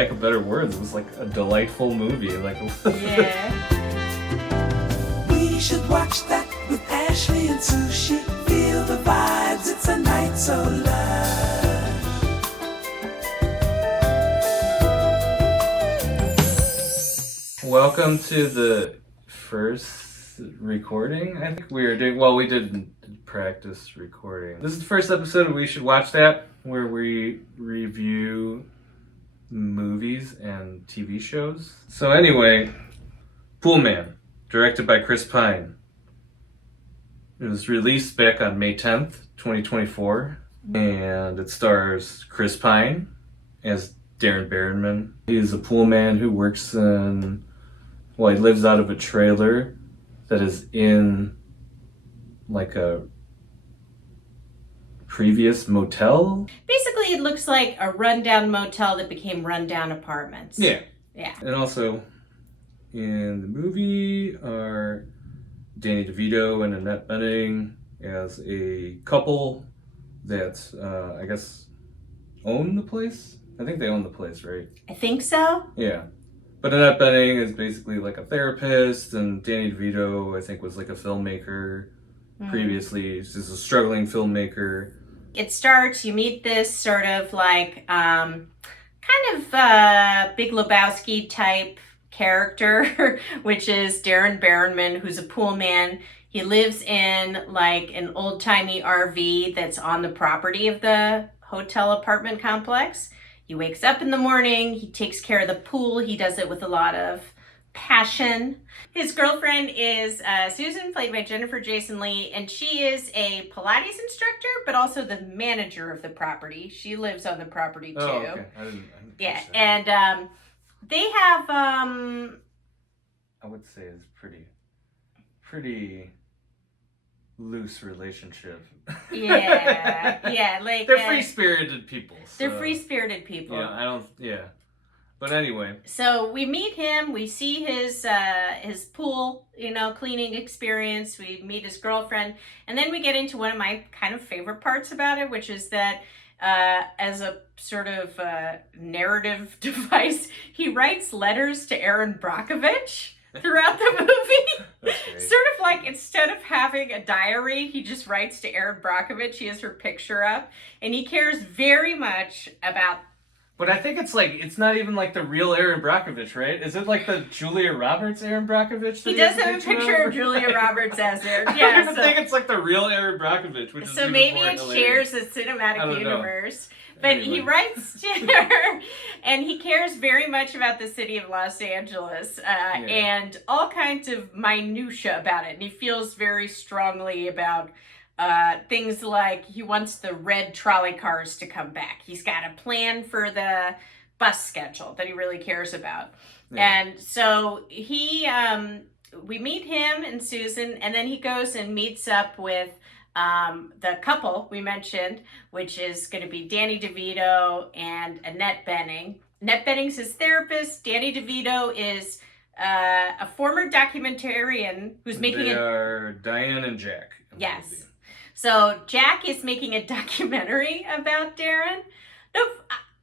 lack of better words, it was like a delightful movie. Like, Yeah. We should watch that with Ashley and Sushi. Feel the vibes, it's a night so lush. welcome to the first recording. I think we did practice recording. This is the first episode of We Should Watch That, where we review movies and TV shows. So anyway, Poolman, directed by Chris Pine. It was released back on May 10th, 2024, and it stars Chris Pine as Darren Barronman. He's a pool man who works in, he lives out of a trailer that is in like a previous motel. Basically, it looks like a rundown motel that became rundown apartments. Yeah. Yeah. And also in the movie are Danny DeVito and Annette Bening as a couple that I guess own the place. I think they own the place, right? I think so. Yeah. But Annette Bening is basically like a therapist, and Danny DeVito, I think, was like a filmmaker previously. He's just a struggling filmmaker. It starts, you meet this sort of like kind of Big Lebowski type character, which is Darren Barronman, who's a pool man. He lives in like an old-timey RV that's on the property of the hotel apartment complex. He wakes up in the morning, he takes care of the pool, he does it with a lot of passion. His girlfriend is Susan, played by Jennifer Jason Leigh, and she is a Pilates instructor, but also the manager of the property. She lives on the property too. Oh, okay. I didn't Yeah, catch that. and they have I would say it's pretty loose relationship. yeah, like They're free-spirited people. They're so, free-spirited people. Yeah. But anyway. So we meet him, we see his pool, cleaning experience, we meet his girlfriend, and then we get into one of my kind of favorite parts about it, which is that as a sort of narrative device, he writes letters to Erin Brockovich throughout the movie. Sort of like, instead of having a diary, he just writes to Erin Brockovich. He has her picture up, and he cares very much about. But I think it's not even like the real Erin Brockovich, right? Is it like the Julia Roberts Erin Brockovich? He does have a picture of Julia Roberts as there. I Yeah, don't even think it's like the real Erin Brockovich, which is so even maybe more it hilarious. shares the cinematic universe. But Anyway. he writes to her, and he cares very much about the city of Los Angeles and all kinds of minutia about it. And he feels very strongly about things like he wants the red trolley cars to come back. He's got a plan for the bus schedule that he really cares about. Yeah. And so we meet him and Susan, and then he goes and meets up with the couple we mentioned, which is going to be Danny DeVito and Annette Bening. Annette Bening's his therapist. Danny DeVito is a former documentarian who's making They are Diane and Jack. Yes. So Jack is making a documentary about Darren. No,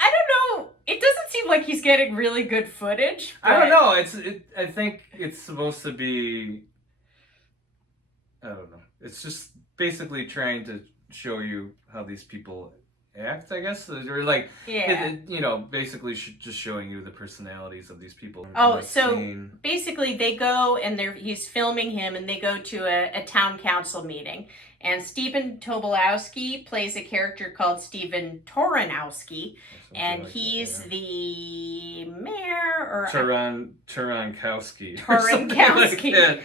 I don't know. It doesn't seem like he's getting really good footage. I don't know. I think it's supposed to be. I don't know. It's just basically trying to show you how these people act, I guess. Or like, basically just showing you the personalities of these people. Oh, so basically they go and he's filming him, and they go to a town council meeting. And Stephen Tobolowsky plays a character called Stephen Toranowski, and he's the mayor or Turankowski. Turankowski.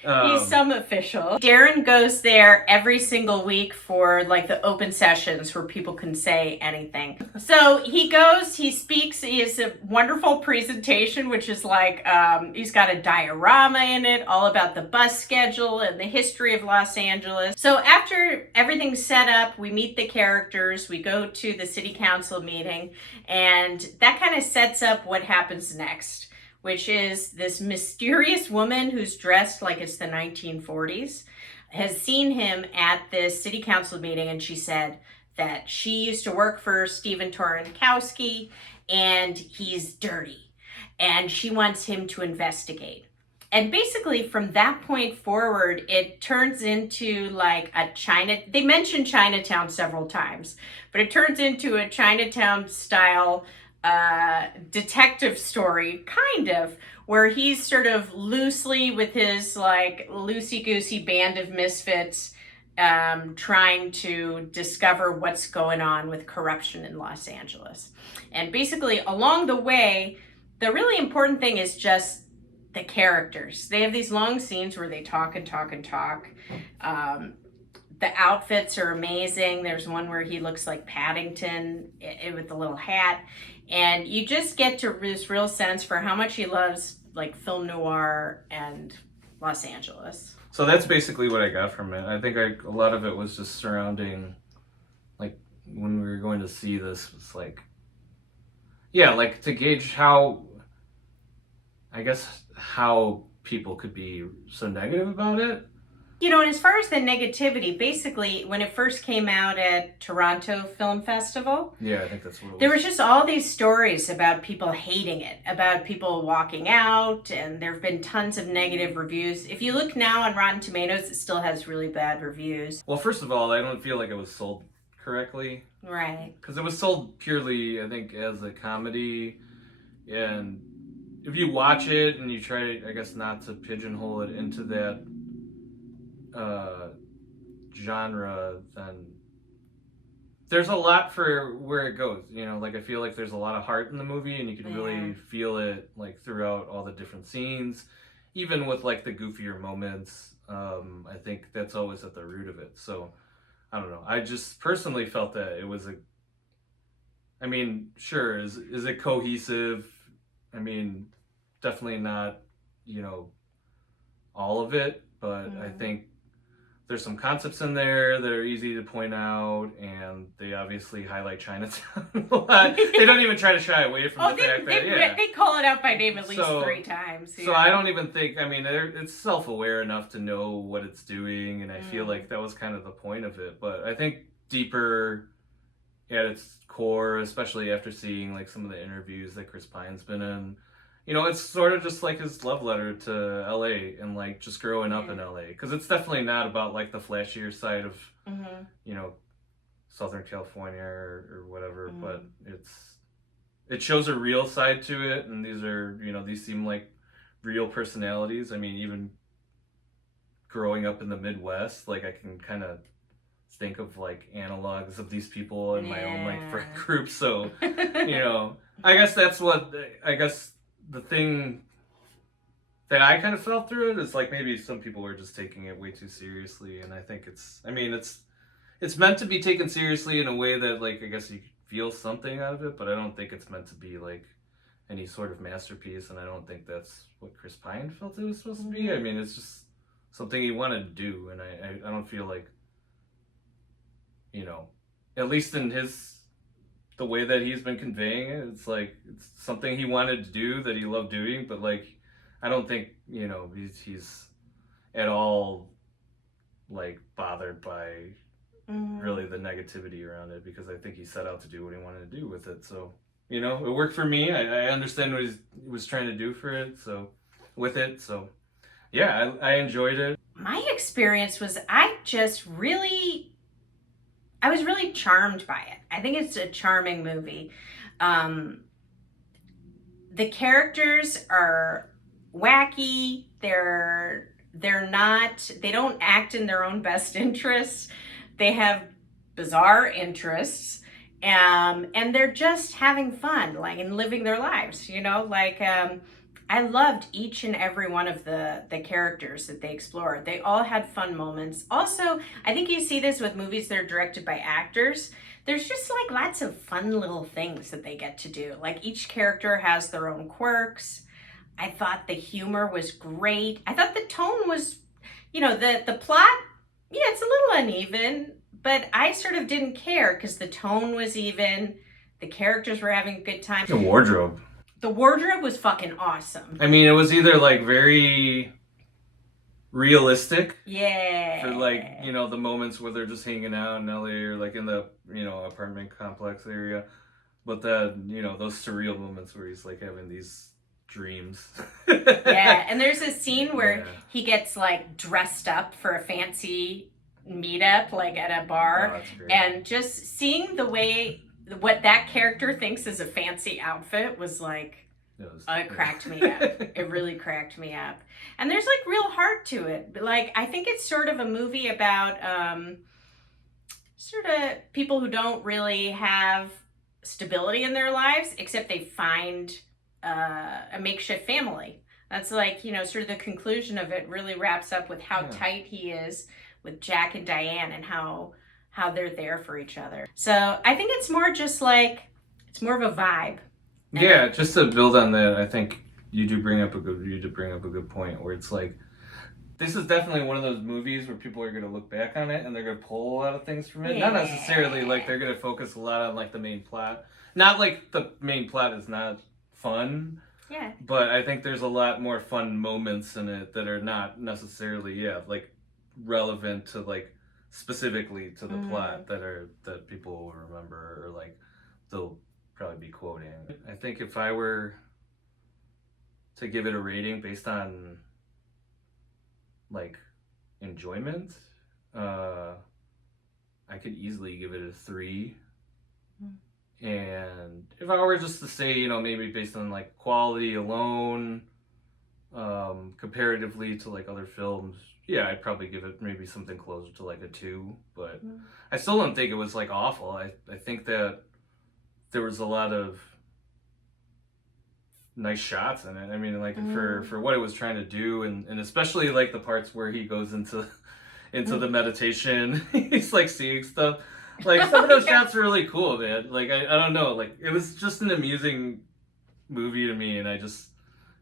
He's some official. Darren goes there every single week for like the open sessions where people can say anything. So he goes, he speaks, he has a wonderful presentation, which is like, he's got a diorama in it, all about the bus schedule and the history of Los Angeles. So after everything's set up, we meet the characters, we go to the city council meeting, and that kind of sets up what happens next, which is this mysterious woman who's dressed like it's the 1940s, has seen him at this city council meeting, and she said that she used to work for Stephen Torankowski, and he's dirty. And she wants him to investigate. And basically, from that point forward, it turns into like they mention Chinatown several times, but it turns into a Chinatown style detective story, kind of, where he's sort of loosely with his like loosey-goosey band of misfits trying to discover what's going on with corruption in Los Angeles. And basically, along the way, the really important thing is just the characters. They have these long scenes where they talk and talk and talk. The outfits are amazing. There's one where he looks like Paddington with the little hat. And you just get to this real sense for how much he loves like film noir and Los Angeles. So that's basically what I got from it. I think a lot of it was just surrounding, like, when we were going to see this, was like, yeah, like to gauge how people could be so negative about it. You know, and as far as the negativity, basically, when it first came out at Toronto Film Festival, yeah, I think that's what it was. There was just all these stories about people hating it, about people walking out, and there have been tons of negative reviews. If you look now on Rotten Tomatoes, it still has really bad reviews. Well, first of all, I don't feel like it was sold correctly. Right. Because it was sold purely, I think, as a comedy, and if you watch it and you try, I guess, not to pigeonhole it into that genre, then there's a lot for where it goes, you know, like I feel like there's a lot of heart in the movie and you can really feel it like throughout all the different scenes, even with like the goofier moments. I think that's always at the root of it. So I don't know, I just personally felt that it was I mean, sure, is it cohesive? I mean, definitely not, you know, all of it, but I think there's some concepts in there that are easy to point out, and they obviously highlight Chinatown a lot. They don't even try to shy away from the fact that, they call it out by name at least 3 times. Yeah. So I don't even think, I mean, it's self-aware enough to know what it's doing, and I feel like that was kind of the point of it. But I think deeper at its core, especially after seeing like some of the interviews that Chris Pine's been in, you know, it's sort of just like his love letter to LA and like just growing up in LA. Because it's definitely not about like the flashier side of, you know, Southern California or whatever, but it shows a real side to it. And these are, you know, these seem like real personalities. I mean, even growing up in the Midwest, like I can kind of think of like analogs of these people in my own like friend group. So, you know, I guess the thing that I kind of felt through it is like maybe some people were just taking it way too seriously, and I think it's meant to be taken seriously in a way that like I guess you feel something out of it, but I don't think it's meant to be like any sort of masterpiece, and I don't think that's what Chris Pine felt it was supposed to be. I mean, it's just something he wanted to do, and I don't feel like, you know, at least in the way that he's been conveying it, it's like it's something he wanted to do that he loved doing, but like I don't think, you know, he's at all like bothered by really the negativity around it, because I think he set out to do what he wanted to do with it. So, you know, it worked for me. I understand what he was trying to do for it, so with it. So yeah, I enjoyed it. My experience was I was really charmed by it. I think it's a charming movie. The characters are wacky. They don't act in their own best interests. They have bizarre interests. And they're just having fun, like, and living their lives, you know, like, I loved each and every one of the characters that they explored. They all had fun moments. Also, I think you see this with movies that are directed by actors. There's just like lots of fun little things that they get to do. Like each character has their own quirks. I thought the humor was great. I thought the tone was, you know, the plot, yeah, it's a little uneven, but I sort of didn't care because the tone was even. The characters were having a good time. The wardrobe. The wardrobe was fucking awesome. I mean, it was either like very realistic. Yeah. For like, you know, the moments where they're just hanging out in LA or like in the, you know, apartment complex area. But then, you know, those surreal moments where he's like having these dreams. Yeah, and there's a scene where Yeah. he gets like dressed up for a fancy meetup, like at a bar, Oh, that's great. and just seeing the way what that character thinks is a fancy outfit was like, it cracked me up. It really cracked me up. And there's like real heart to it. Like, I think it's sort of a movie about sort of people who don't really have stability in their lives, except they find a makeshift family. That's like, you know, sort of the conclusion of it really wraps up with how tight he is with Jack and Diane and how they're there for each other. So I think it's more just like, it's more of a vibe. Yeah, just to build on that, I think you do bring up a good point where it's like, this is definitely one of those movies where people are going to look back on it and they're going to pull a lot of things from it. Yeah. Not necessarily like they're going to focus a lot on like the main plot. Not like the main plot is not fun. Yeah. But I think there's a lot more fun moments in it that are not necessarily, like relevant to like specifically to the plot that people will remember or like they'll probably be quoting. I think if I were to give it a rating based on like enjoyment, I could easily give it a 3. And if I were just to say, you know, maybe based on like quality alone, comparatively to like other films, I'd probably give it maybe something closer to like a 2. But I still don't think it was like awful. I think that there was a lot of nice shots in it. I mean, like for what it was trying to do, and especially like the parts where he goes into the meditation, he's like seeing stuff. Like some of those shots are really cool, man. Like I don't know, like it was just an amusing movie to me, and I just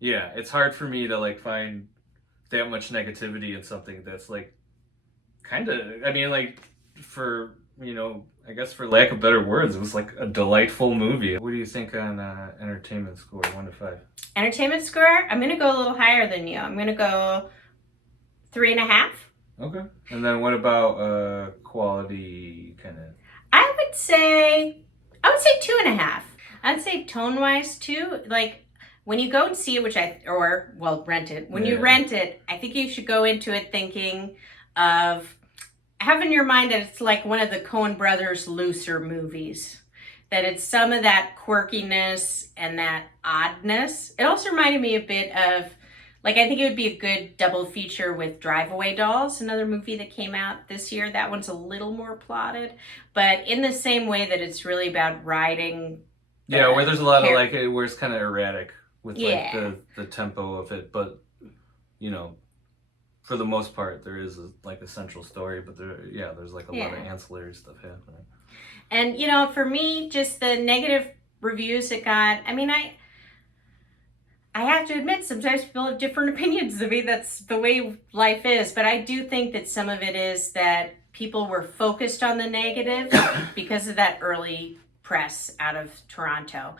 it's hard for me to like find that much negativity in something that's like kind of, I mean, like for, you know, I guess for lack of better words, it was like a delightful movie. What do you think on entertainment score, 1 to 5? Entertainment score, I'm gonna go a little higher than you. I'm gonna go 3.5. Okay. And then what about quality kind of? I would say 2.5. I'd say tone-wise too. Like when you go and see it, rent it. When you rent it, I think you should go into it thinking of, have in your mind that it's like one of the Coen brothers looser movies. That it's some of that quirkiness and that oddness. It also reminded me a bit of, like, I think it would be a good double feature with Drive Away Dolls, another movie that came out this year. That one's a little more plotted, but in the same way that it's really about riding. Where there's a lot of like, where it's kind of erratic with like the tempo of it, but you know, for the most part, there is like a central story, but there's like a lot of ancillary stuff happening. And you know, for me, just the negative reviews it got. I mean, I have to admit, sometimes people have different opinions of me. That's the way life is. But I do think that some of it is that people were focused on the negative because of that early press out of Toronto.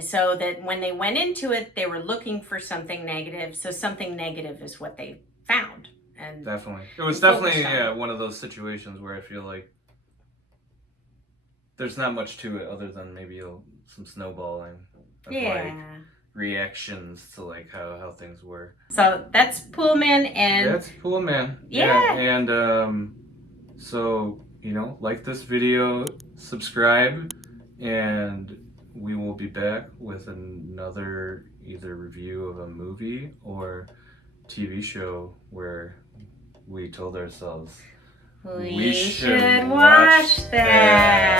So that when they went into it, they were looking for something negative. So something negative is what they found. And definitely. It was definitely one of those situations where I feel like there's not much to it other than maybe some snowballing of like reactions to like how things were. So that's Poolman and that's Poolman. Yeah. And so, you know, like this video, subscribe, and we will be back with another either review of a movie or TV show where we told ourselves we should watch that.